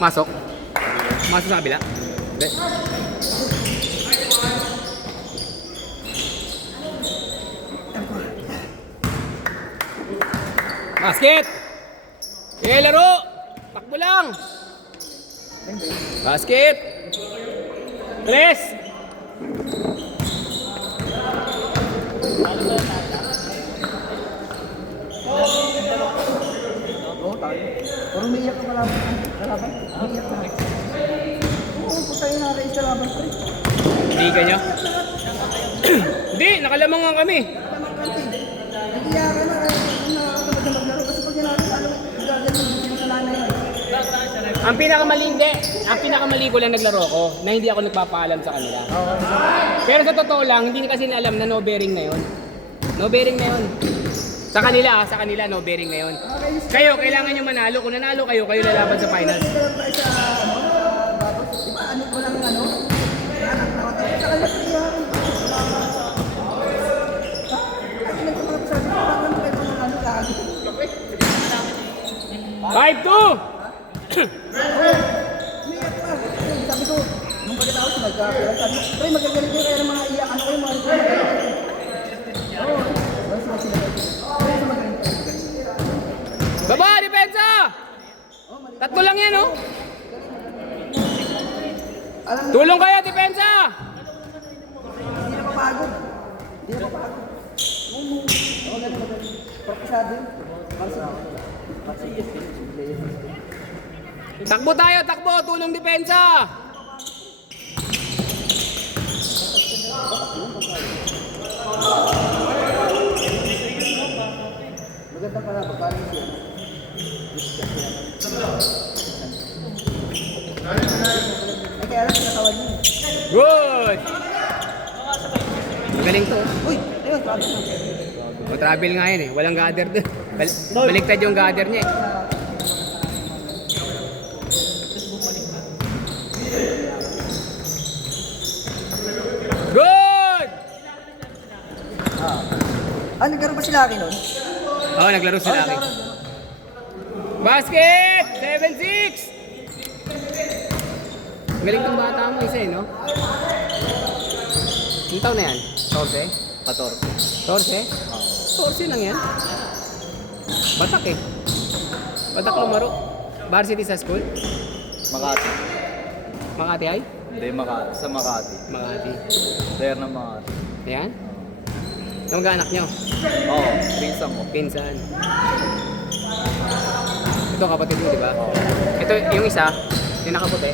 Masok. Masok sa kabila. Hindi. Basket! Okay, laro! Takbo lang! Basket! Press! Oo, tayo. Pero umiiyak ka pala. Kalaban? Umiiyak ka. Oo, puta yun naka-raise sa laban. Hindi ka nyo? Hindi, nakalamang nga kami. Kalaman ka rin. Nag-iyak ka na. Nakakatamad na maglaro. Kasi pag ginagawa, gagaling yung kasalanan yan. Ang pinakamali ko lang naglaro ko na hindi ako nagpapaalam sa kanila. Pero sa totoo lang, hindi kasi alam na no bearing na yun. No bearing na yun. Sa kanila, no bearing na yun. Kayo, kailangan nyo manalo. Kung nanalo kayo, kayo lalaban sa finals. Diba, ano ko lang ano? Anak na ako. Sa kanya, iyakin. Ay, nagpapagsabi ko, parang kayo manalo lagi. 5-2! Umiiyak pa. Sabi ko, nung pagkat ako siya nagkakaroon, sabi ko, pre, magagaling ko kaya ng mga iyak. Ano ko yung mga oo. Baba, depensa! Tatlo lang yan, oh. Tulong kayo, depensa! Hindi na mapagod. Hindi na mapagod. Oo, ganun. Propisado yun. Takbo tayo, takbo! Tulong depensa! Maganda pala, pagkaling siya. Ay, kaya lang sinatawad niya. Good! Magaling to. Uy! Ayun, sabi na. Travel nga yun eh. Walang gather doon. Baliktad yung gather niya eh. Good! Nagkaroon pa sila akin nun? Oo, naglaro sila akin. Basket! 7-6! Galing tong bata mo isa eh, no? Ilang taon na yan? 14? 14? 14 lang yan? Batak eh. Batak lumaro. Varsity sa school? Makati. Makati ay? Hindi, Makati. Sa Makati. Makati. Player ng Makati. Ayan? Kamag-anak nyo? Oo, pinsan mo. Pinsan. Ito kapatid mo, di ba? Oo. Ito yung isa, yung nakaputi.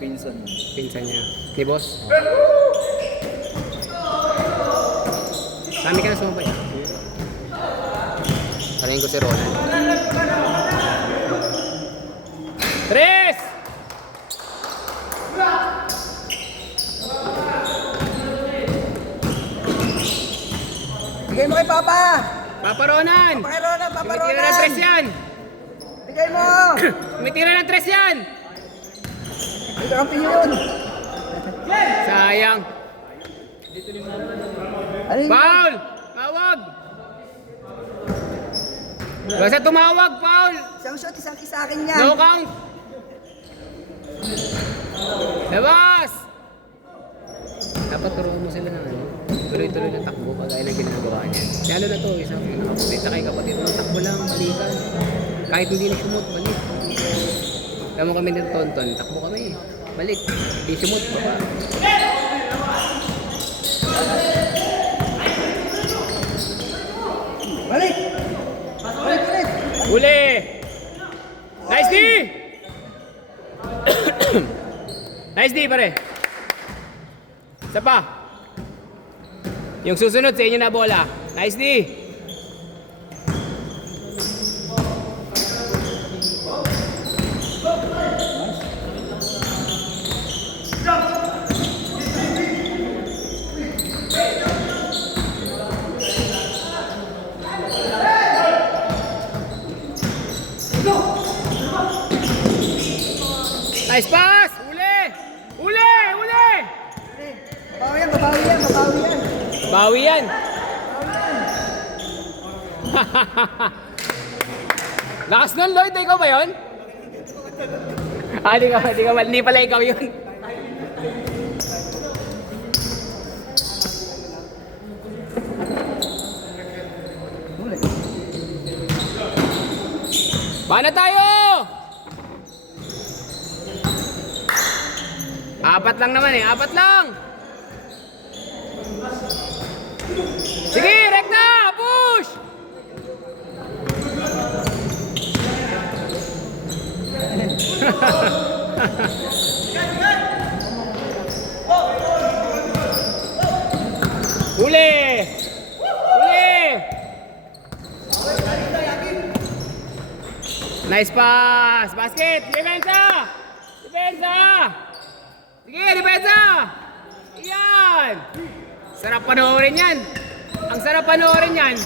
Pinsan mo. Pinsan niya. Ni boss. Kami ka na sumabay ah. Sabihin ko si Ronan. Tres! Bigay mo kay Papa! Papa Ronan! Papa Ronan! Papa Tumitira ng Ronan! tres yan! Bigay mo! Tumitira ng tres yan! Ito ang yun! Sayang! Ano yun? Foul! Tawag! Basta tumawag, foul! Isang shot, isang isa akin yan! No count! Labas! Dapat turuan mo sila ng ano, tuloy-tuloy na takbo kagaya ng ginagawa niya. Lalo na to, isang nakapulit na kay kapatid mo, takbo lang, balikan. Kahit hindi na sumot, balik. Tama kami ng tonton, takbo kami. Balik, hindi sumot, baba. Balik! Balik ulit! Uli! Nice D! Nice D pare. Isa pa. Yung susunod sa inyo na bola. Nice D. Nice pass! Uli! Uli! Uli! Babawi yan, babawi yan, babawi yan! Bawi yan. Lakas nun, Lloyd. Ikaw ba yun? Hindi pala ikaw yun. Huli. Paano tayo? Apat lang naman eh. Apat lang. Sige, rekta! Push! Huli! Huli! Nice pass! Basket! Depensa! Depensa! Sige, depensa! Yan! Sarap panoorin yan! Ang sarap panoorin yan!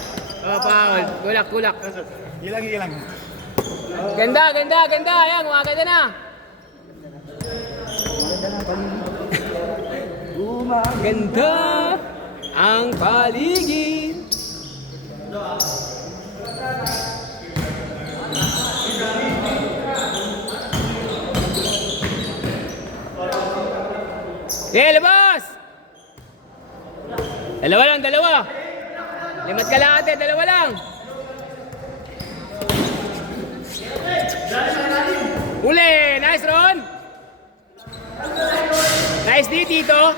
Oh, foul. Gulak. Ilang. Ganda! Ayan, gumaganda na! Maganda ng paligid. Ganda ang paligid! Okay, labas! Dalawa. Limat ka lang ate, dalawa lang. Uli! Nice, Ron! Nice D, Tito.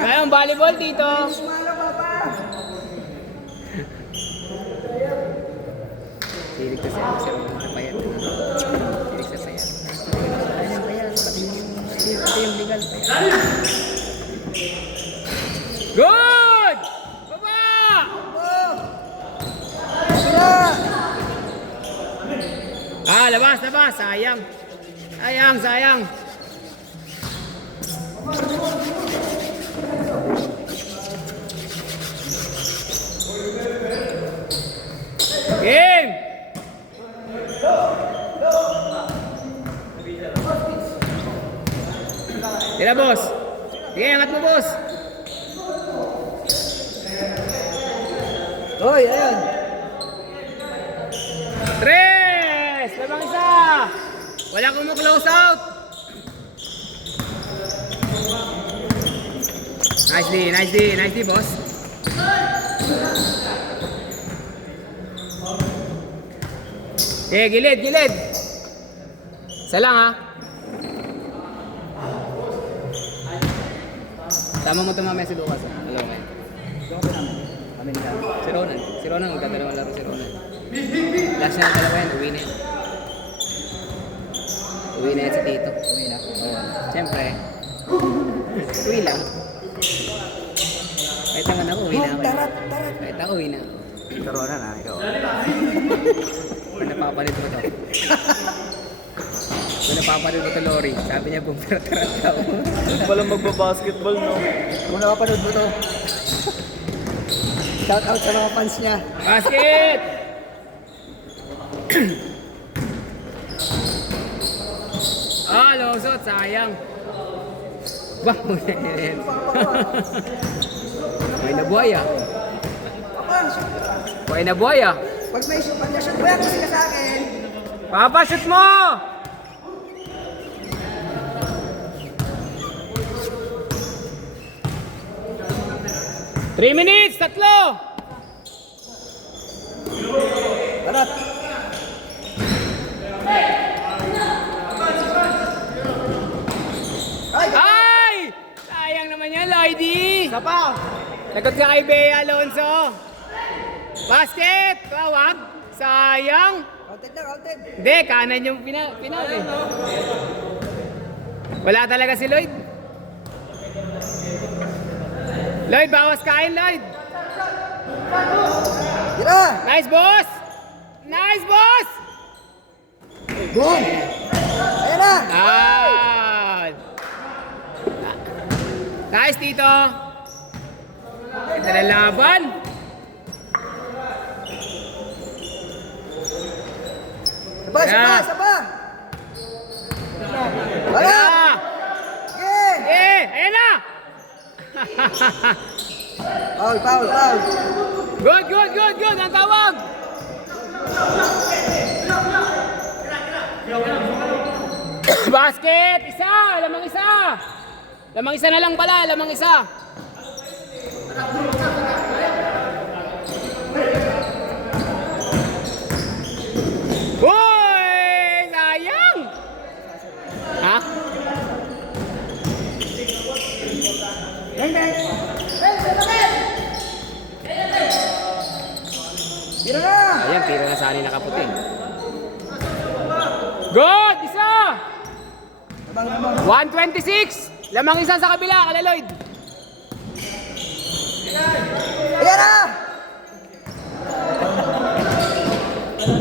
Ngayon, volleyball, Tito. Hilig ka sa'yo, si Ron. Napayat na. Hilig ka sa'yo. Ayun, payat. Pati yung legal. Good! Baba! Labas. Sayang. Game! Tira, boss. Sige, angat mo, boss. Hoy, ayun. Tres! Labang isa! Wala kong close out! Nice D, boss. Gilid. Isa lang, ha? Tama mo ito mamaya si Lucas, ha? Hello, man. Si Ronan, magdadalawang laro si Ronan. Last na ang dalawa yan, uwi na yan. Uwi na yan si Tito. Oo. Siyempre, uwi lang. Kahit naman ako, uwi na ako. Kahit ako, uwi na ako. Karoon na, ikaw. Kung napapanood mo to. Kung napapanood mo to, Lori. Sabi niya, bumperatarat daw. Walang magbabasketball, no? Kung nakapanood mo to. Shout out sa mga fans niya. Basket! Lusot, sayang. Bah, may nabuhay ah. May nabuhay ah. Pag may shoot mo yan, kasi ka sa akin. Papashoot mo! Three minutes, tatlo! Barat. Ay! Sayang naman yan, Lloydie! Isa pa. Lagot ka kay Bea Alonso. Basket! Tawag! Sayang! Counted. Hindi, kanan yung pinal eh. Wala talaga si Lloyd. Lloyd, bawas kain, Lloyd. Tira. Nice, boss! Nice, boss! Boom. Ayan na. Nice, Tito. Ito na laban. Isa pa. Wala. Ayan! Sige. Ayan na! Foul, foul, foul. Good, good, good, good. Ang tawag. Basket! Isa! Lamang isa! Lamang isa na lang pala, lamang isa. Uy! Sayang! Ha? Bang, bang. Tira na! Ayan, tira na sa anin nakaputi. Good! Isa! Lamang, lamang. 126! Lamang isa sa kabila, kala Lloyd. Ayan na!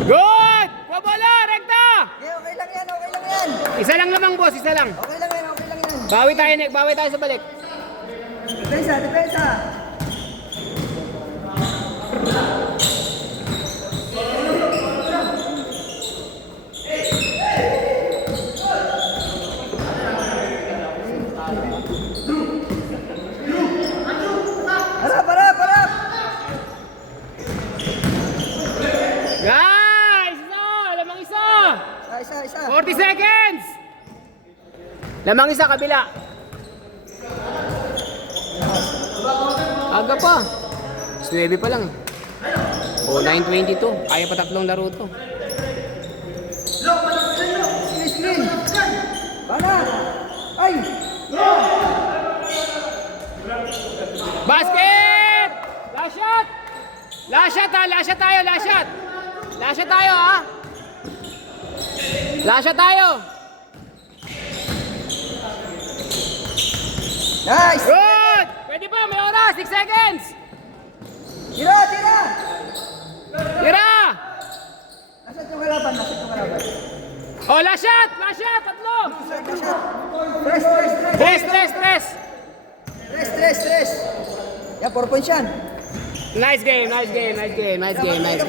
Good! Wabala! Rekta! Okay, okay lang yan, okay lang yan. Isa lang lamang, boss. Isa lang. Okay lang yan, okay lang yan. Bawi tayo sa balik. Depensa, depensa. Harap, harap, harap. Guys! Isa! Lamang isa! Isa, isa. 40 seconds! Lamang isa, kabila. Aga pa. 9 pa lang. O, 9:22. Kaya pa tatlong laro to. Screen, screen. Bana. Ay! Basket! Last shot! Last shot ha! Last shot tayo! Last shot! Last shot tayo ha! Last shot tayo! Nice! Good! Pwede pa! May oras! 6 seconds! Tira, tira! Tira! Nasaan yung kalaban? Nasaan yung kalaban? Oh, last shot! Last shot! Tatlo! Second shot. Tres, tres, tres. Tres, tres, tres! Tres, tres, tres. Yan, 4 points yan. Nice game, nice game, nice game, nice game, nice game.